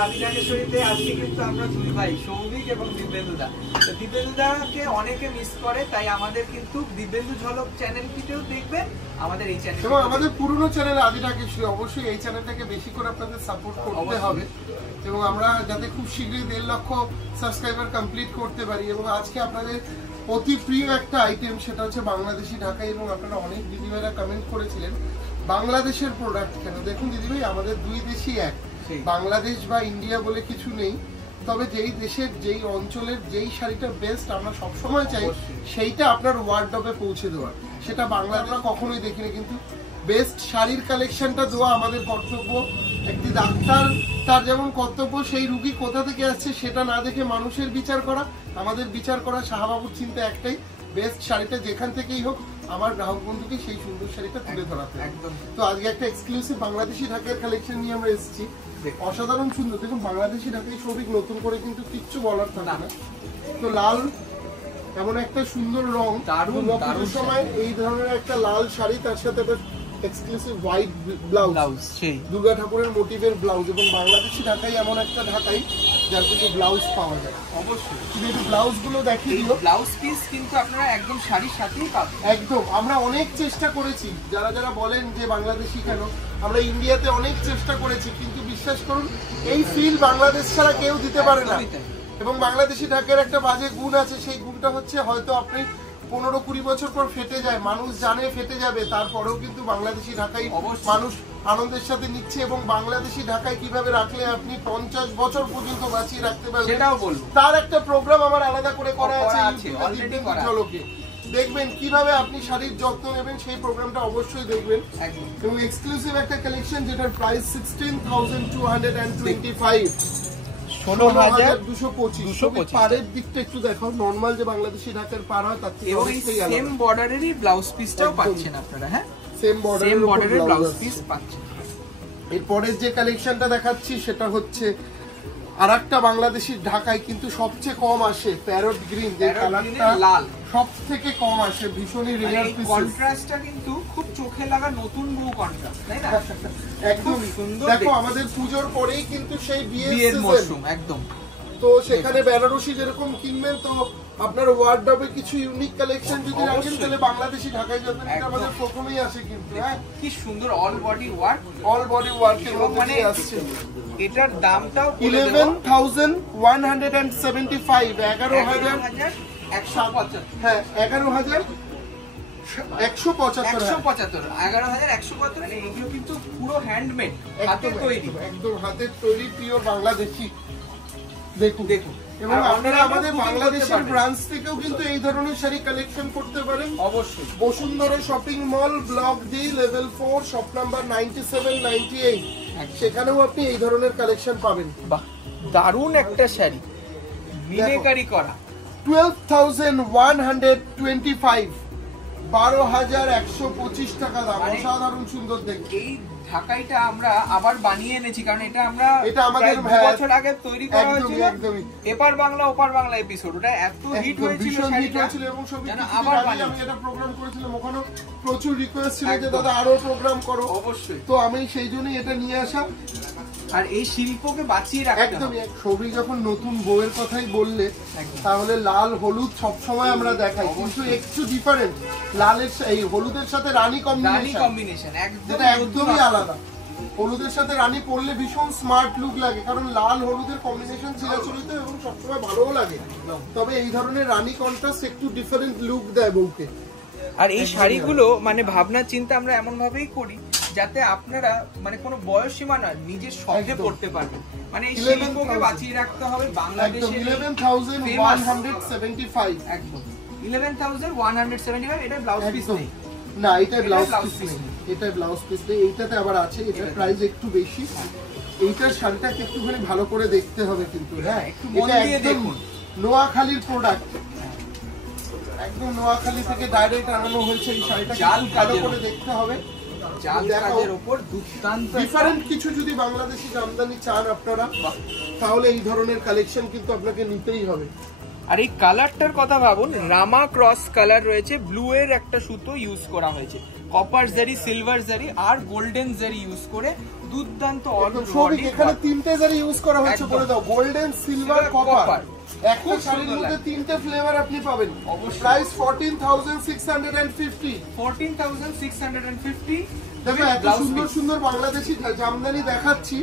রাধিকাকেশ্বরীতে আজকে কিন্তু আমরা দুই ভাই সৌভিক এবং দিব্যেন্দুদা। তো দিব্যেন্দুদাকে অনেকে মিস করে, তাই আমাদের কিন্তু দিব্যেন্দু ঝলক চ্যানেলটিতেও দেখবেন, আমাদের এই চ্যানেল এবং আমাদের পুরনো চ্যানেল রাধিকাকেশ্বরী, অবশ্যই এই চ্যানেলটাকে বেশি করে আপনাদের সাপোর্ট করতে হবে এবং আমরা যাতে খুব শীঘ্রই 1.5 লক্ষ সাবস্ক্রাইবার কমপ্লিট করতে পারি। এবং আজকে আপনাদের অতি প্রিয় একটা আইটেম, সেটা হচ্ছে বাংলাদেশি ঢাকাই। এবং আপনারা অনেক দিদিভাইরা কমেন্ট করেছিলেন বাংলাদেশের প্রোডাক্ট কেন। দেখুন দিদিভাই, আমাদের দুই দেশই এক, বাংলাদেশ বা ইন্ডিয়া বলে কিছু নেই। তবে যেই দেশের যেই অঞ্চলের যেই শাড়িটা বেস্ট আমরা সবসময় চাই সেইটা আপনার ওয়ার্ডরোবে পৌঁছে দেওয়া। সেটা বাংলা আমরা কখনোই দেখিনি, কিন্তু বেস্ট শাড়ির কালেকশনটা দেওয়া আমাদের কর্তব্য। একটি ডাক্তার তার যেমন কর্তব্য সেই রুগী কোথা থেকে আসছে সেটা না দেখে মানুষের বিচার করা, আমাদের বিচার করা। শাহবাবুর চিন্তা একটাই, বেস্ট শাড়িটা যেখান থেকেই হোক আমার গ্রাহক বন্ধুকে সেই সুন্দর শাড়িটা তুলে ধরাতে। একদম। তো আজকে একটা এক্সক্লুসিভ বাংলাদেশি ঢাকার কালেকশন নিয়ে আমরা এসেছি, অসাধারণ সুন্দর। দেখুন বাংলাদেশি ঢাকাই সৌভিক নতুন করে কিন্তু কিচ্ছু বলার থাকে না। তো লাল এমন একটা সুন্দর রং, দারুণ সময় এই ধরনের একটা লাল শাড়ি, তার সাথে একটা এক্সক্লুসিভ হোয়াইট ব্লাউজ, দুর্গা ঠাকুরের মোটিভের ব্লাউজ। এবং বাংলাদেশি ঢাকাই এমন একটা ঢাকাই যার কিন্তু ব্লাউজ পাওয়া যায়। অবশ্যই কিন্তু একটু ব্লাউজ গুলো দেখিয়ে দিও। ব্লাউজ পিস কিন্তু আপনারা একদম শাড়ির সাথেই পাবেন। একদম। আমরা অনেক চেষ্টা করেছি, যারা যারা বলেন যে বাংলাদেশি কেন, আমরা ইন্ডিয়াতে অনেক চেষ্টা করেছি, কিন্তু বিশ্বাস করুন এই ফিল বাংলাদেশ ছাড়া কেউ দিতে পারে না। এবং বাংলাদেশি ঢাকার একটা বাজে গুণ আছে, সেই গুণটা হচ্ছে হয়তো আপনি 15-20 বছর পর ফেটে যায়, মানুষ জানে ফেটে যাবে, তারপরেও কিন্তু বাংলাদেশি ঢাকাই মানুষ আনন্দের সাথে নিচ্ছে। এবং বাংলাদেশি ঢাকায় কিভাবে রাখলে আপনি 50 বছর পর্যন্ত বাঁচিয়ে রাখতে পারবেন সেটাও বলবো। তার একটা প্রোগ্রাম আমার আলাদা করে করা আছে ঝলকে। দেখবেন কিভাবে আপনি শাড়ির যত্ন নেবেন, সেই প্রোগ্রামটা অবশ্যই দেখবেন। এবং এক্সক্লুসিভ একটা কালেকশন যেটার প্রাইস 16,225, 16,225। পাড়ের দিকটা একটু দেখো, নরমাল যে বাংলাদেশি ঢাকার পাড় হয় তার থেকে অনেকটাই আলাদা। সেম বর্ডারেরই ব্লাউজ পিসটাও পাচ্ছেন আপনারা। হ্যাঁ, সেম বর্ডারের ব্লাউজ পিস পাচ্ছেন। এরপরের যে কালেকশনটা দেখাচ্ছি সেটা হচ্ছে আরেকটা বাংলাদেশি ঢাকায়, কিন্তু সবচেয়ে কম আসে প্যারট গ্রিন, যে কালারটা লাল সবথেকে কম আসে, ভীষণই রেয়ার পিস। কন্ট্রাস্টটা কিন্তু খুব চোখে লাগা নতুন বউ কন্ট্রাস্ট, তাই না? একদম সুন্দর। দেখো আমাদের পূজোর পরেই কিন্তু সেই বিয়ের মরশুম একদম। তো সেখানে বেনারসি যেরকম কিনবেন, তো আপনার ওয়ার্ডরোবে কিছু ইউনিক কালেকশন যদি রাখেন তাহলে বাংলাদেশি ঢাকায় যাবেন, এটা আমাদের প্রথমেই আসে কিন্তু। হ্যাঁ, কি সুন্দর অল বডি ওয়ার্ক, মানে আসছে। এটার দামটাও 11,175, 11,175। হ্যাঁ, 11,175। এগুলো কিন্তু পুরো হ্যান্ডমেড, হাতের তৈরি, একদম হাতের তৈরি পিওর বাংলাদেশি। দেখুন এবং আপনারা আমাদের বাংলাদেশের ব্রাঞ্চ থেকেও কিন্তু এই ধরনের শাড়ি কালেকশন করতে পারেন। অবশ্যই Bashundhara shopping mall, block D, level 4, shop number 97-98, সেখানেও আপনি এই ধরনের কালেকশন পাবেন। বাহ, দারুণ একটা শাড়ি, মিনেকারি করা। 12,125, 12,125 টাকা দাম। অসাধারণ সুন্দর দেখতে। এই ঢাকাইটা আমরা আবার বানিয়ে এনেছি, কারণ এটা আমাদের 2 বছর আগে তৈরি করা হয়েছিল। এপার বাংলা ওপার বাংলা এপিসোড, ওটা এত হিট হয়েছিল এবং আবার আমি এটা প্রোগ্রাম করেছিলাম, ওখানে প্রচুর রিকোয়েস্ট ছিল যে দাদা আরো প্রোগ্রাম করো। অবশ্যই। তো আমি সেই জন্যই এটা নিয়ে আসা। আর এই শিল্পকে বাঁচিয়ে রাখতে একদমই। সৌভিক যখন নতুন বউয়ের কথাই বললে, তাহলে লাল হলুদ সবসময় আমরা দেখাই, কিন্তু একটু ডিফারেন্ট। লালের এই হলুদের সাথে রানী কম্বিনেশন একদমই আলাদা। হলুদের সাথে রানী পরলে ভীষণ স্মার্ট লুক লাগে, কারণ লাল হলুদের কম্বিনেশন চিরাচরিত এবং সবসময় ভালোও লাগে। তবে এই ধরনের রানী কন্ট্রাস্ট একটু ডিফারেন্ট লুক দেয় বউকে। আর এই শাড়িগুলো মানে ভাবনা চিন্তা আমরা এমন ভাবেই করি যাতে আপনারা মানে কোনো বয়স সীমা নয়, নিজের শখে পড়তে পারবেন। মানে এই শিল্পকে বাঁচিয়ে রাখতে হবে বাংলাদেশে। 11,175, একদম 11,175। এটা ব্লাউজ পিস নেই না, এটা ব্লাউজ পিস নেই, এটা ব্লাউজ পিস নেই। এইটাতে আবার আছে, এটার প্রাইস একটু বেশি। এইটার শাড়িটাকে একটুখানি ভালো করে দেখতে হবে কিন্তু। হ্যাঁ, একটু মন দিয়ে দেখুন। নোয়াখালীর প্রোডাক্ট, একদম নোয়াখালী থেকে ডাইরেক্ট আনানো হয়েছে। এই শাড়িটাকে ভালো করে দেখতে হবে। ডিফারেন্ট কিছু যদি বাংলাদেশি আমদানি চান আপনারা, তাহলে এই ধরনের কালেকশন কিন্তু আপনাকে নিতেই হবে। আর এই কালারটার কথা ভাবুন, রামা ক্রস কালার রয়েছে, ব্লু এর একটা সুতো ইউজ করা হয়েছে, কপার জারি, সিলভার জারি আর গোল্ডেন জারি ইউজ করে দুর্দান্ত এখানে তিনটে জারি ইউজ করা হয়েছে বলে দাও, গোল্ডেন, সিলভার, কপার। একটা শাড়ির মধ্যে তিনটে ফ্লেভার আপনি পাবেন। প্রাইস 14,650। 14,650। দেখো এত সুন্দর সুন্দর বাংলাদেশি জামদানি দেখাচ্ছি,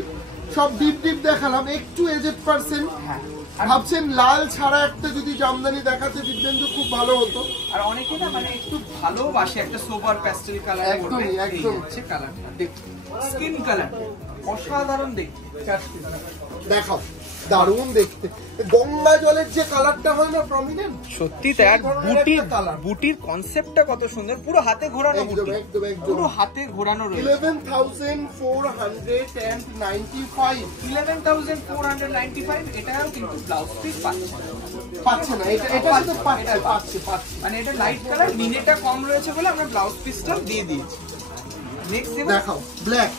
সব ডিপ ডিপ দেখালাম, একটু এজেড পার্সেন্ট ভাবছেন লাল ছাড়া একটা যদি জামদানি দেখাতে দিব্যেন্দু খুব ভালো হতো। আর অনেকে না মানে একটু ভালোবাসে একটা সোবার প্যাস্টেল কালার, একদমই একদম হচ্ছে কালারটা, দেখুন স্কিন কালার অসাধারণ দেখতে। দেখাও, দারুণ দেখতে, গঙ্গা জলের যে কালারটা হয় না প্রমিনেন্ট, সত্যি তাই। আর বুটির কনসেপ্টটা কত সুন্দর, পুরো হাতে ঘোরানো, পুরো হাতে ঘোরানো রয়েছে। 11,495। 11,495। এটাও কিন্তু ব্লাউজ পিস পাচ্ছে না, এটা শুধু পাচ্ছে। মানে এটা লাইট কালার, মিনেটা কম রয়েছে বলে আমরা ব্লাউজ পিসটা দিয়ে দিয়েছি। দেখাও ব্ল্যাক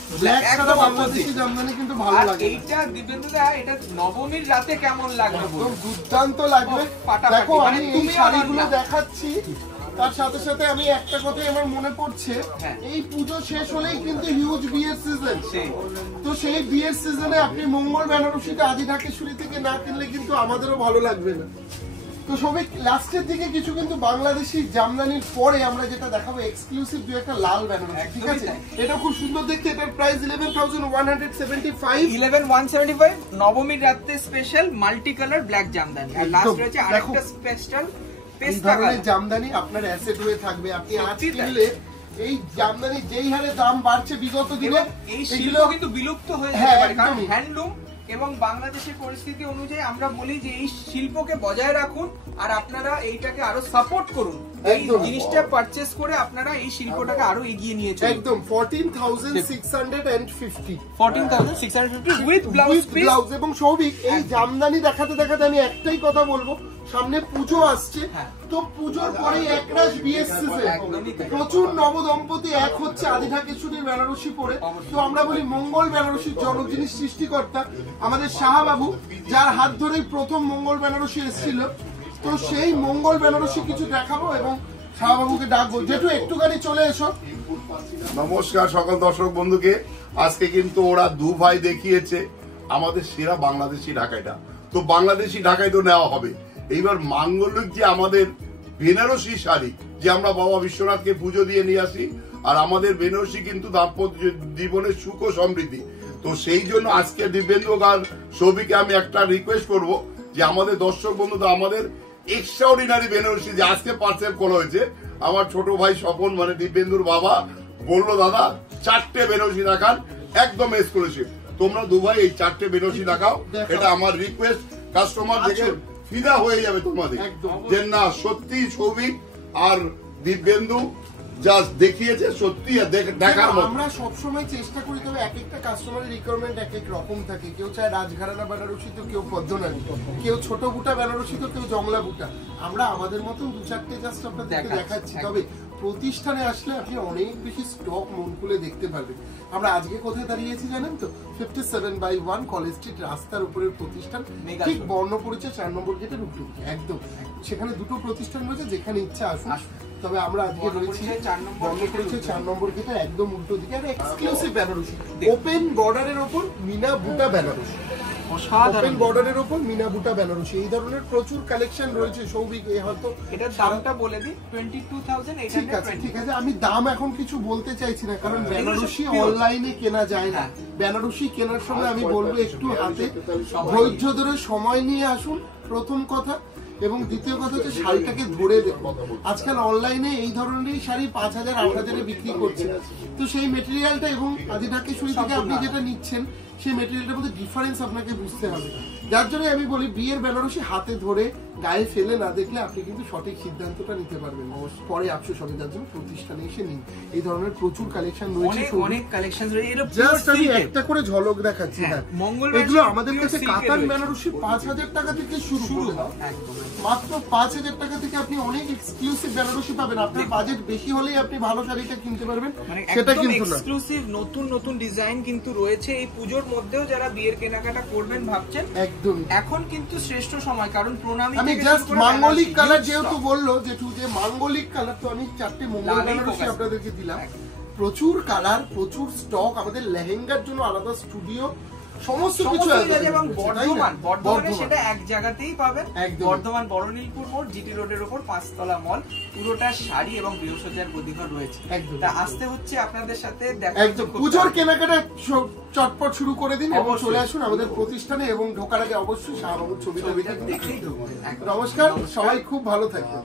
ছাড়া বাংলাদেশি জামদানি কিন্তু ভালো লাগে। এইটা দিবেন্দুদা, এটা নবমীর রাতে কেমন লাগবে? একদম দুর্দান্ত লাগবে। দেখো আমি এই শাড়িগুলো দেখাচ্ছি, তার সাথে সাথে আমি একটা কথাই আমার মনে পড়ছে, এই পুজো শেষ হলেই কিন্তু হিউজ বিয়ের সিজন। তো সেই বিয়ের সিজনে আপনি মঙ্গল বেনারসিটা আদি ঢাকেশ্বরী থেকে না কিনলে কিন্তু আমাদেরও ভালো লাগবে না। তো সবাই লাস্টের দিকে কিছু কিন্তু বাংলাদেশি জামদানির পরে আমরা যেটা দেখাবো এক্সক্লুসিভ দু একটা লাল বেনারসি, ঠিক আছে? এটা খুব সুন্দর দেখতে, এটার প্রাইস 11,175। 11,175 নবমীর রাতে special multi colour black jamdani. আর লাস্ট রয়েছে আরেকটা স্পেশাল পেস্তা কালার জামদানি, আপনার অ্যাসেট হয়ে থাকবে। আপনি আজ কিনলে এই জামদানি যেই হারে দাম বাড়ছে বিগত দিনে, এই শিল্প কিন্তু বিলুপ্ত হয়ে যেতে পারে, কারণ হ্যান্ডলুম এবং বাংলাদেশের পরিস্থিতি অনুযায়ী আমরা বলি যে এই শিল্পকে বজায় রাখুন আর আপনারা এইটাকে আরো সাপোর্ট করুন। এই জিনিসটা পারচেজ করে আপনারা এই শিল্পটাকে আরো এগিয়ে নিয়ে চলুন। একদম 14,650। 14,650 উইথ ব্লাউজ পিস। এবং সৌভিক, এই জামদানি দেখাতে দেখাতে আমি একটাই কথা বলবো, সামনে পুজো আসছে, তো পুজোর পরে একরাশ বিয়ের সিজন, প্রচুর নবদম্পতি এক হচ্ছে আদি ঢাকেশ্বরীর বেনারসি পরে। তো আমরা বলি মঙ্গল বেনারসির জনক যিনি সৃষ্টিকর্তা আমাদের শাহবাবু, যার হাত ধরেই প্রথম মঙ্গল বেনারসি এসেছিল। তো সেই মঙ্গল বেনারসি কিছু দেখাবো এবং শাহবাবুকে ডাকবো। যেটু একটুখানি চলে এসো। নমস্কার সকল দর্শক বন্ধুকে। আজকে কিন্তু ওরা দু ভাই দেখিয়েছে আমাদের সেরা বাংলাদেশি ঢাকাইটা, তো বাংলাদেশি ঢাকাই তো নেওয়া হবে। এইবার মাঙ্গলিক যে আমাদের বেনারসি শাড়ি, যে আমরা বাবা বিশ্বনাথকে পুজো দিয়ে নিয়ে আসি, আর আমাদের বেনারসি কিন্তু দাম্পত্য জীবনের সুখ ও সমৃদ্ধি। তো সেই জন্য আজকে দিব্যেন্দু আর সৌভিকে আমি একটা রিকোয়েস্ট করব যে আমাদের দর্শক বন্ধু, তো আমাদের এক্সট্রাঅর্ডিনারি বেনারসি যে আজকে পার্সেল করা হয়েছে, আমার ছোট ভাই স্বপন মানে দিব্যেন্দুর বাবা বললো দাদা 4টে বেনারসি দেখান, একদম এক্সক্লুসিভ। তোমরা দু ভাই এই 4টে বেনারসি দেখাও, এটা আমার রিকোয়েস্ট। কাস্টমার দেখে ফিদা হয়ে যাবে তোমাদের, যে না সত্যি সৌভিক আর দিব্যেন্দু যা দেখিয়েছে সত্যি দেখার মতো। আমরা সবসময় চেষ্টা করি, তবে এক একটা কাস্টমারের রিকোয়ারমেন্ট এক এক রকম থাকে। কেউ চায় রাজঘরানা বেনারসি, তো কেউ পদ্মনারী, কেউ ছোট বুটা বেনারসি, তো কেউ জংলা বুটা। আমরা আমাদের মতন 2-4টে জাস্ট আপনাদেরকে দেখাচ্ছি। তবে প্রতিষ্ঠানে আসলে আপনি অনেক বেশি স্টক মন খুলে দেখতে পারবেন। আমরা আজকে কোথায় দাঁড়িয়েছি জানেন তো? 57/1 কলেজ স্ট্রিট রাস্তার উপরের প্রতিষ্ঠান, ঠিক বর্ণপরিচয় 4 নম্বর গেটের উল্টো দিকে একদম। সেখানে দুটো প্রতিষ্ঠান রয়েছে, যেখানে ইচ্ছা আসুন। তবে আমরা আজকে রয়েছি বর্ণপরিচয় 4 নম্বর গেটের একদম উল্টো দিকে। আর এক্সক্লুসিভ বেনারসি, ওপেন বর্ডারের ওপর মিনা বুটা বেনারসি, ওপেন বর্ডারের উপর মিনা বুটা বেনারসি, এই ধরনের প্রচুর কালেকশন রয়েছে। সৌভিক হয়তো এটার দামটা বলে দিই 22,800। ঠিক আছে, আমি দাম এখন কিছু বলতে চাইছি না, কারণ বেনারসি অনলাইনে কেনা যায় না। বেনারসি কেনার সময় আমি বলবো একটু হাতে ধৈর্য ধরে সময় নিয়ে আসুন, প্রথম কথা। এবং দ্বিতীয় কথা হচ্ছে শাড়িটাকে ধরে দেখুন। আজকাল অনলাইনে এই ধরনের শাড়ি 5,000-8,000 বিক্রি করছে। তো সেই মেটেরিয়ালটা এবং আদি ঢাকেশ্বরী থেকে আপনি যেটা নিচ্ছেন সেই মেটেরিয়ালটার মধ্যে ডিফারেন্স আপনাকে বুঝতে হবে। যার জন্য আমি বলি বিয়ের বেনারসি হাতে ধরে গায়ে ফেলে না দেখলে আপনি কিন্তু সঠিক সিদ্ধান্তটা নিতে পারবেন, পরে আফসোস হবে। যার জন্য প্রতিষ্ঠানে এসে নিন, এই ধরনের প্রচুর কালেকশন রয়েছে, অনেক কালেকশন রয়েছে। জাস্ট আমি একটা করে ঝলক দেখাচ্ছি। এগুলো আমাদের কাছে কাতান বেনারসি 5,000 টাকা থেকে শুরু, মাত্র 5,000 টাকা থেকে আপনি অনেক এক্সক্লুসিভ বেনারসি পাবেন। আপনার বাজেট বেশি হলেই আপনি ভালো শাড়িটা কিনতে পারবেন, সেটা কিন্তু না। এক্সক্লুসিভ নতুন নতুন ডিজাইন কিন্তু রয়েছে এই পুজোর পুজোর মধ্যেও যারা বিয়ের কেনাকাটা করবেন ভাবছেন, একদম এখন কিন্তু শ্রেষ্ঠ সময়, কারণ প্রণামী আমি থেকে জাস্ট শুরু করে মাঙ্গলিক বেনারসি, কালার huge যেহেতু stock। বললো যে মাঙ্গলিক কালার, তো আমি 4টে মঙ্গল লালেই বেনারসি focus আপনাদেরকে দিলাম। একদম। প্রচুর কালার, প্রচুর স্টক, আমাদের লেহেঙ্গার জন্য আলাদা স্টুডিও, সমস্ত কিছু সমস্ত জায়গায়, এবং available রয়েছে, তাই না? বর্ধমানে সেটা এক জায়গাতেই পাবেন। একদম। বর্ধমান বড়নীলপুর মোড়, জিটি রোডের উপর 5 তলা মল, পুরোটা শাড়ি এবং গৃহসজ্জার গদিঘর রয়েছে। একদম। তা আসতে হচ্ছে আপনাদের সাথে দেখা একদম পুজোর কেনাকাটা চটপট শুরু করে দিন এবং অবশ্যই। চলে আসুন আমাদের প্রতিষ্ঠানে, এবং ঢোকার আগে অবশ্যই শাহবাবুর ছবিটা দেখে দেখেই ঢুকবো। নমস্কার, সবাই খুব ভালো থাকবেন।